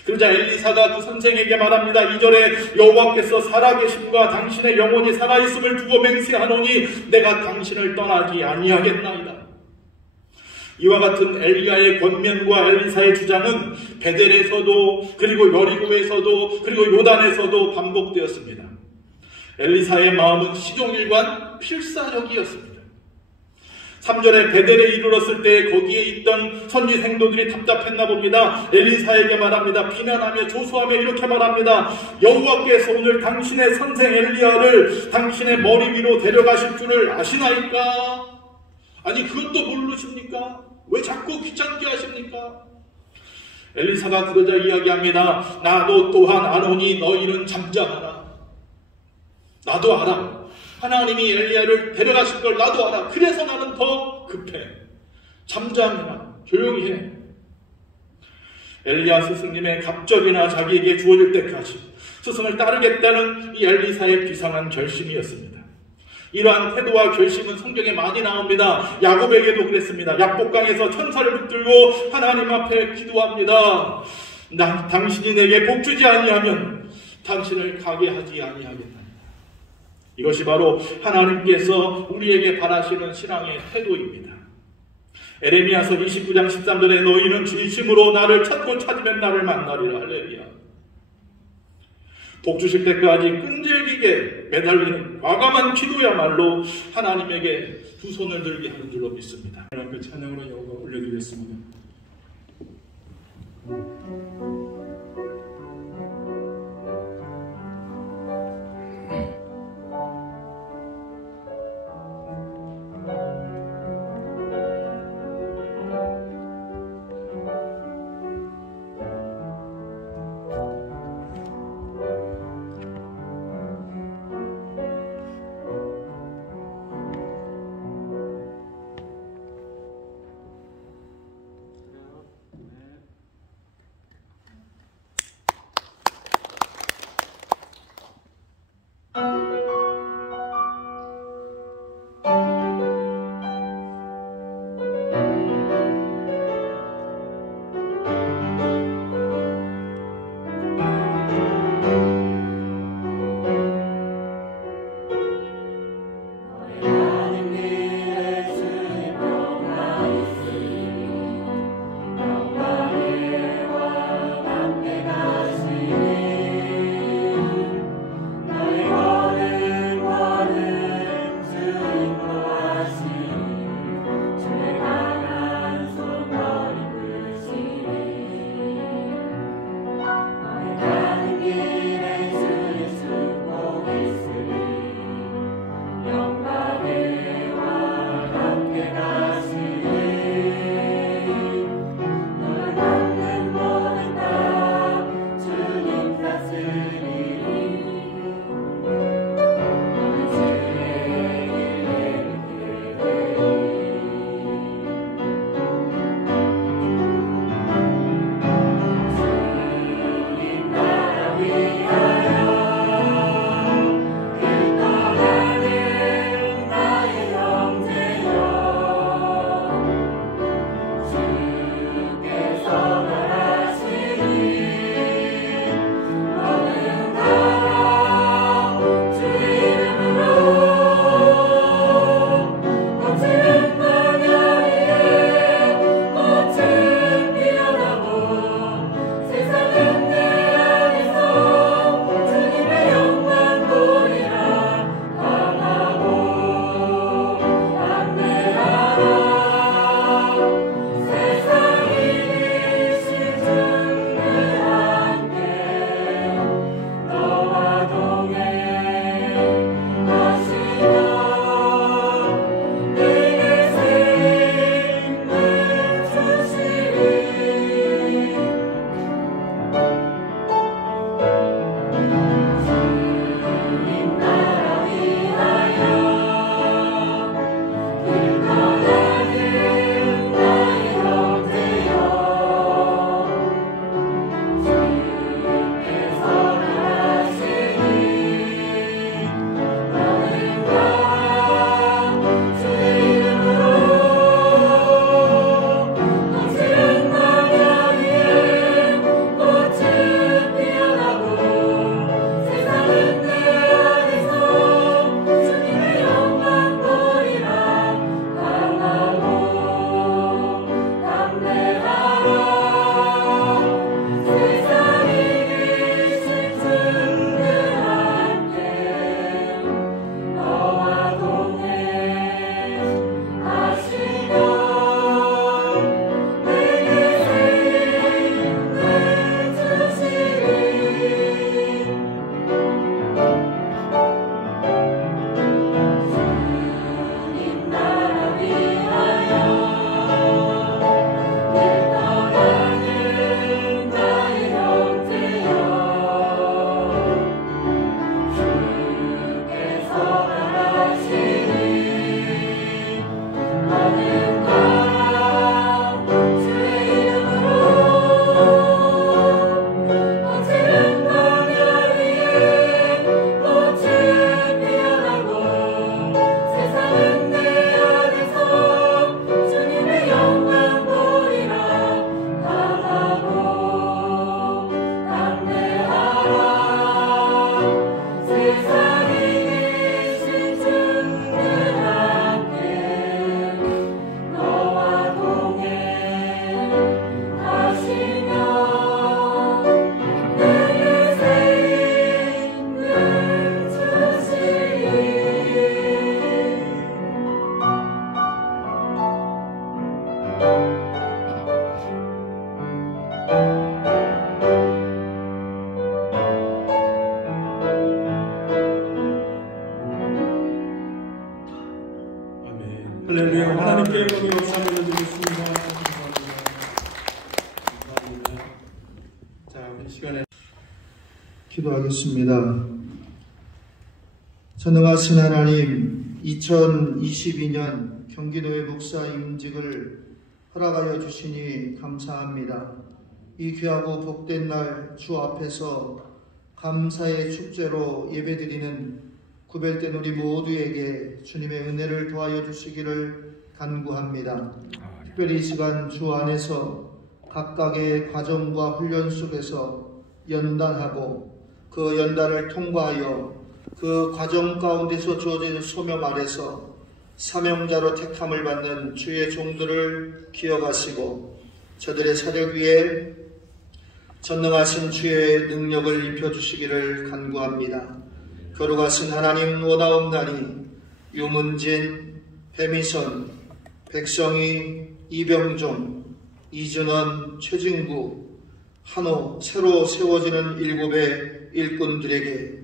그러자 엘리사가 그 선생에게 말합니다. 2절에 여호와께서 살아계심과 당신의 영혼이 살아있음을 두고 맹세하노니 내가 당신을 떠나지 아니하겠나이다. 이와 같은 엘리야의 권면과 엘리사의 주장은 베델에서도 그리고 여리고에서도 그리고 요단에서도 반복되었습니다. 엘리사의 마음은 시종일관 필사적이었습니다. 3절에 베델에 이르렀을 때 거기에 있던 선지 생도들이 답답했나 봅니다. 엘리사에게 말합니다. 비난하며 조소하며 이렇게 말합니다. 여호와께서 오늘 당신의 선생 엘리야를 당신의 머리 위로 데려가실 줄을 아시나이까? 아니 그것도 모르십니까? 왜 자꾸 귀찮게 하십니까? 엘리사가 그러자 이야기합니다. 나도 또한 아노니 너희는 잠잠하라. 나도 알아. 하나님이 엘리야를 데려가실 걸 나도 알아. 그래서 나는 더 급해. 잠잠해라. 조용히 해. 엘리야 스승님의 갑절이나 자기에게 주어질 때까지 스승을 따르겠다는 이 엘리사의 비상한 결심이었습니다. 이러한 태도와 결심은 성경에 많이 나옵니다. 야곱에게도 그랬습니다. 약복강에서 천사를 붙들고 하나님 앞에 기도합니다. 당신이 내게 복주지 아니하면 당신을 가게 하지 아니하겠다. 이것이 바로 하나님께서 우리에게 바라시는 신앙의 태도입니다. 에레미야서 29장 13절에 너희는 진심으로 나를 찾고 찾으면 나를 만나리라. 할렐루야. 복 주실 때까지 끈질기게 매달리는 과감한 기도야말로 하나님에게 두 손을 들게 하는 줄로 믿습니다. 하나님 앞에 찬양으로 영광 올려드리겠습니다. 할렐루야. 하나님께 영광의 역사를 올려드리겠습니다. 감사합니다. 자, 우리 시간에 기도하겠습니다. 전능하신 하나님, 2022년 경기도의 목사 임직을 허락하여 주시니 감사합니다. 이 귀하고 복된 날 주 앞에서 감사의 축제로 예배드리는 구별된 우리 모두에게 주님의 은혜를 더하여 주시기를 간구합니다. 특별히 이 시간 주 안에서 각각의 과정과 훈련 속에서 연단하고 그 연단을 통과하여 그 과정 가운데서 주어진 소명 아래서 사명자로 택함을 받는 주의 종들을 기억하시고 저들의 사력 위에 전능하신 주의 능력을 입혀주시기를 간구합니다. 거룩하신 하나님 원하옵나니 유문진, 배미선, 백성희, 이병종, 이준원, 최진구, 한호 새로 세워지는 일곱의 일꾼들에게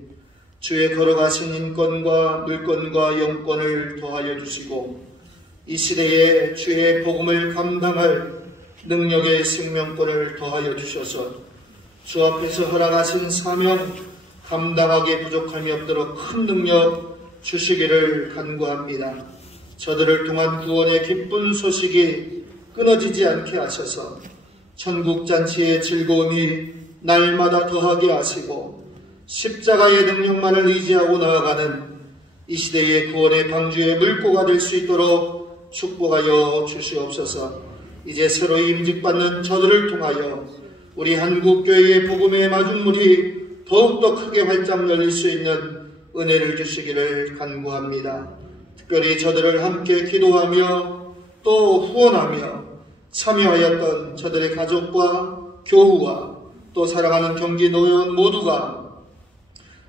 주의 걸어가신 인권과 물권과 영권을 더하여 주시고 이 시대에 주의 복음을 감당할 능력의 생명권을 더하여 주셔서 주 앞에서 허락하신 사명 감당하기 부족함이 없도록 큰 능력 주시기를 간구합니다. 저들을 통한 구원의 기쁜 소식이 끊어지지 않게 하셔서 천국잔치의 즐거움이 날마다 더하게 하시고 십자가의 능력만을 의지하고 나아가는 이 시대의 구원의 방주의 물꼬가 될 수 있도록 축복하여 주시옵소서. 이제 새로 임직받는 저들을 통하여 우리 한국교회의 복음의 마중물이 더욱더 크게 활짝 열릴 수 있는 은혜를 주시기를 간구합니다. 특별히 저들을 함께 기도하며 또 후원하며 참여하였던 저들의 가족과 교우와 또 사랑하는 경기 노회원 모두가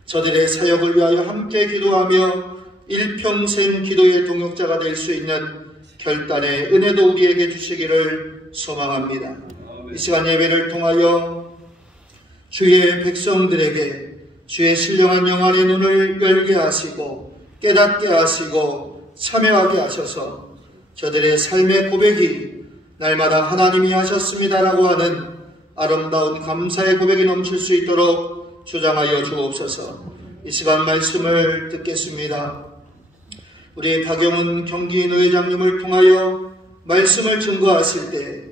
저들의 사역을 위하여 함께 기도하며 일평생 기도의 동역자가 될 수 있는 결단의 은혜도 우리에게 주시기를 소망합니다. 이 시간 예배를 통하여 주의 백성들에게 주의 신령한 영안의 눈을 열게 하시고 깨닫게 하시고 참여하게 하셔서 저들의 삶의 고백이 날마다 하나님이 하셨습니다라고 하는 아름다운 감사의 고백이 넘칠 수 있도록 주장하여 주옵소서. 이 시간 말씀을 듣겠습니다. 우리 박영훈 경기인 회장님을 통하여 말씀을 증거하실 때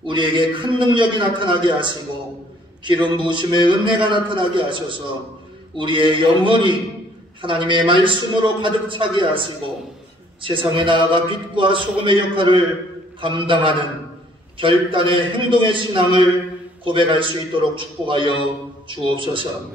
우리에게 큰 능력이 나타나게 하시고 기름 부으심의 은혜가 나타나게 하셔서 우리의 영혼이 하나님의 말씀으로 가득 차게 하시고 세상에 나아가 빛과 소금의 역할을 감당하는 결단의 행동의 신앙을 고백할 수 있도록 축복하여 주옵소서.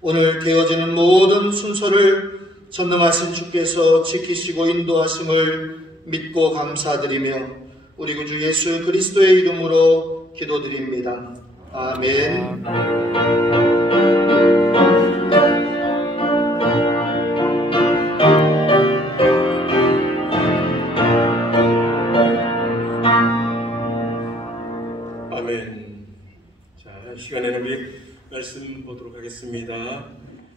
오늘 되어지는 모든 순서를 전능하신 주께서 지키시고 인도하심을 믿고 감사드리며 우리 구주 예수 그리스도의 이름으로 기도드립니다. 아멘. 아멘. 자, 이 시간에는 우리 말씀 보도록 하겠습니다.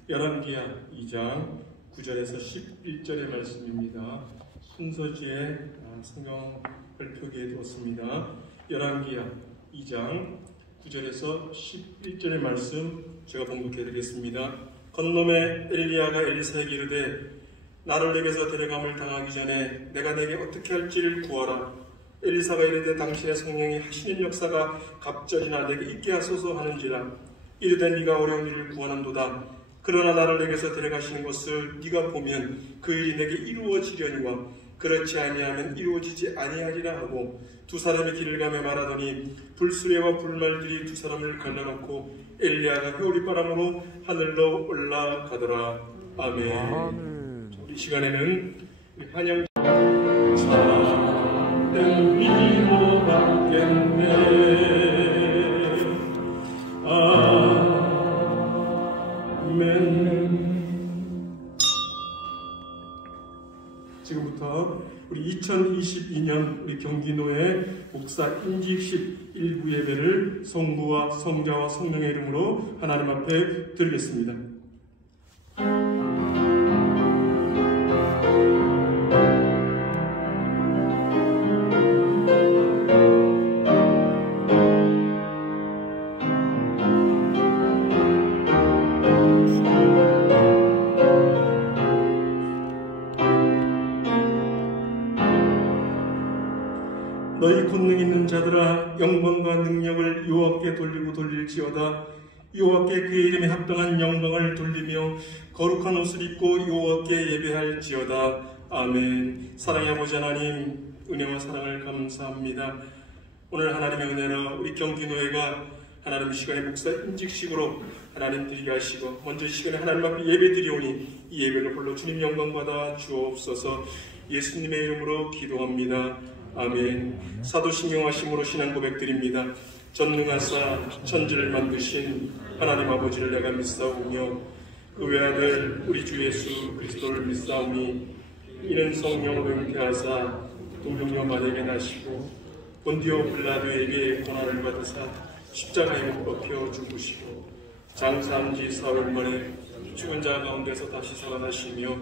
열왕기하 2장 9절에서 11절의 말씀입니다. 순서지에 성경을 표기해 두었습니다. 열왕기하 2장 9절에서 11절의 말씀 제가 봉독해 드리겠습니다. 건놈의 엘리야가 엘리사에게 이르되 나를 내게서 데려감을 당하기 전에 내가 내게 어떻게 할지를 구하라. 엘리사가 이르되 당신의 성령이 하시는 역사가 갑절이나 내게 있게 하소서 하는지라. 이르되 네가 어려운 일을 구하는도다. 그러나 나를 내게서 데려가시는 것을 네가 보면 그 일이 내게 이루어지려니와 그렇지 아니하면 이루어지지 아니하리라 하고 두 사람이 길을 가며 말하더니 불수레와 불말들이 두 사람을 갈라놓고 엘리야가 회오리바람으로 하늘로 올라가더라. 아멘. 아멘. 우리 시간에는 환영 참된 위로 받겠네. 지금부터 우리 2022년 우리 경기도의 목사 임직식 일부 예배를 성부와 성자와 성령의 이름으로 하나님 앞에 드리겠습니다. 너희 권능 있는 자들아 영광과 능력을 여호와께 돌리고 돌릴지어다. 여호와께 그의 이름에 합당한 영광을 돌리며 거룩한 옷을 입고 여호와께 예배할지어다. 아멘. 사랑의 아버지 하나님, 은혜와 사랑을 감사합니다. 오늘 하나님의 은혜로 우리 경기노회가 하나님 시간에 목사 임직식으로 하나님 드리게 하시고 먼저 이 시간에 하나님 앞에 예배 드리오니 이 예배를 홀로 주님 영광 받아 주옵소서. 예수님의 이름으로 기도합니다. 아멘. 사도신경하심으로 신앙 고백드립니다. 전능하사 천지를 만드신 하나님 아버지를 내가 믿사오며 그 외아들 우리 주 예수 그리스도를 믿사오니 이는 성령으로 잉태하사 동정녀 마리아에게 나시고 본디오 빌라도에게 고난을 받으사 십자가에 못 박혀 죽으시고 장사한지 사흘 만에 죽은 자 가운데서 다시 살아나시며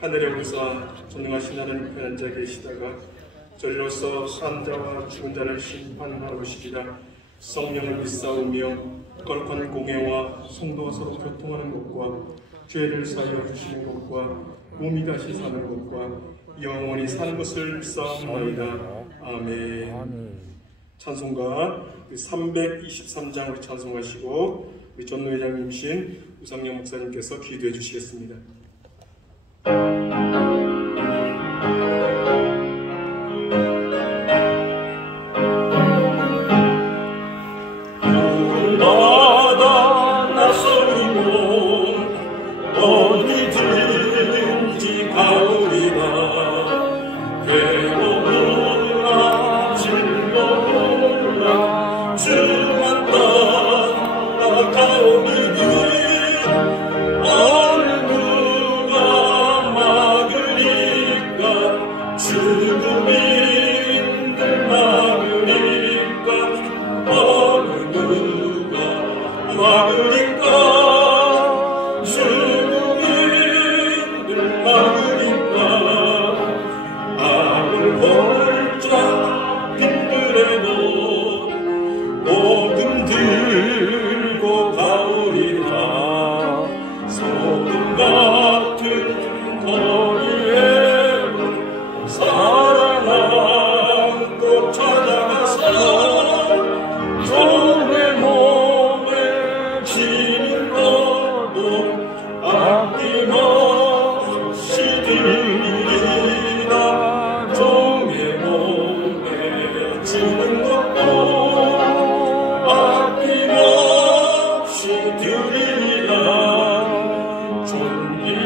하늘에 오르사 전능하신 하나님 편에 앉아 계시다가 저리로서 산 자와 죽은 자를 심판하러 오시리라. 성령을 믿사오며 거룩한 공예와 성도가 서로 교통하는 것과 죄를 사하여 주시는 것과 몸이 다시 사는 것과 영원히 사는 것을 믿사옵나이다. 아멘. 찬송가 323장 우리 찬송하시고 우리 전노회장님이신 우상영 목사님께서 기도해 주시겠습니다.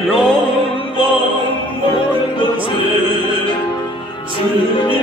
영광 모든 것에 주님